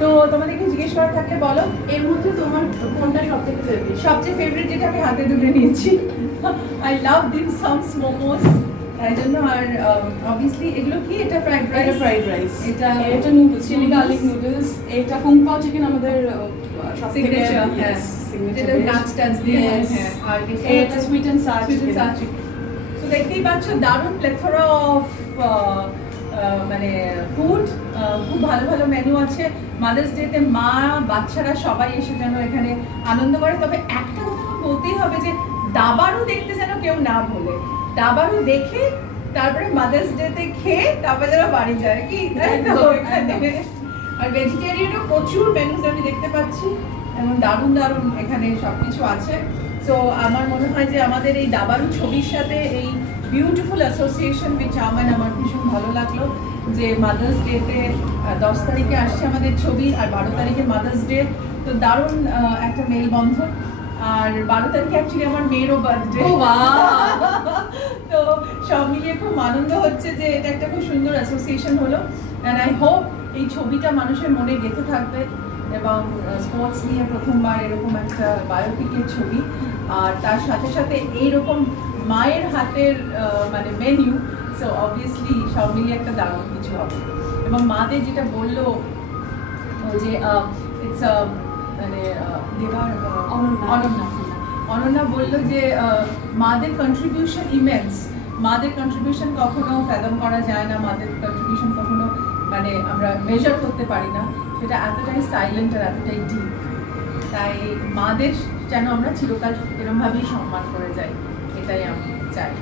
তো তোমাদেরকে জিজ্ঞেস করা থাকলে বলো, এর মধ্যে তোমার কোনটা সবথেকে ফেভারিট? সবচেয়ে ফেভারিট যেটা আমি হাতে তুলে নিয়েছি, আই লাভ ডিম সামস মোমোস, তাই জন্য। আর অবভিয়াসলি এগুলো কি, এটা ফ্রাইড রাইস, এটা ফ্রাইড রাইস, এটা নুডলস, চিলি গার্লিক নুডলস, এটা কুং পাও চিকেন আমাদের সিগনেচার, যেটা নাটস টাটস দিয়ে, আর এটা সুইট এন্ড সার চিকেন। তো দেখতেই পাচ্ছ দারুণ প্লেথরা অফ মানে ফুড, খুব ভালো ভালো মেনু আছে। মাদার্স ডেতে মা বাচ্চারা সবাই এসে যেন এখানে আনন্দ করে। তবে একটা কথা বলতেই হবে যে দাবারও দেখতে যেন কেউ না ভোলে, দাবারও দেখে তারপরে মাদার্স ডেতে খেয়ে তারপরে যেন বাড়ি যায়, কি আর ভেজিটেরিয়ানও প্রচুর মেনুস আমি দেখতে পাচ্ছি, এবং দারুণ দারুণ এখানে সবকিছু আছে। তো আমার মনে হয় যে আমাদের এই দাবারু ছবির সাথে এই বিউটিফুল অ্যাসোসিয়েশন উইথ চাউমিন আমার ভীষণ ভালো লাগলো, যে মাদার্স ডেতে 10 তারিখে আসছে আমাদের ছবি, আর 12 তারিখে মাদার্স ডে। তো দারুণ একটা মেলবন্ধন। আর 12 তারিখে অ্যাকচুয়ালি আমার মেয়েরও বার্থডে, তো সব মিলিয়ে খুব আনন্দ হচ্ছে যে এটা একটা খুব সুন্দর অ্যাসোসিয়েশন হলো। অ্যান্ড আই হোপ এই ছবিটা মানুষের মনে গেঁথে থাকবে, এবং স্পোর্টস নিয়ে প্রথমবার এরকম একটা বায়োপিকের ছবি, আর তার সাথে সাথে এইরকম মায়ের হাতের মানে মেনু, সো অবভিয়াসলি সব মিলিয়ে একটা দারুণ কিছু হবে। এবং মাদের যেটা বললো যে ইটস মানে দেবার অনন্যা বললো যে মাদের কন্ট্রিবিউশন ইমেন্স, মাদের কন্ট্রিবিউশন কখনো ফ্যাদম করা যায় না, মাদের কন্ট্রিবিউশন কখনো মানে আমরা মেজার করতে পারি না, সেটা এতটাই সাইলেন্ট আর এতটাই ডিপ। তাই মাদের যেন আমরা চিরকাল এরকমভাবেই সম্মান করে যাই, এটাই আমি চাই।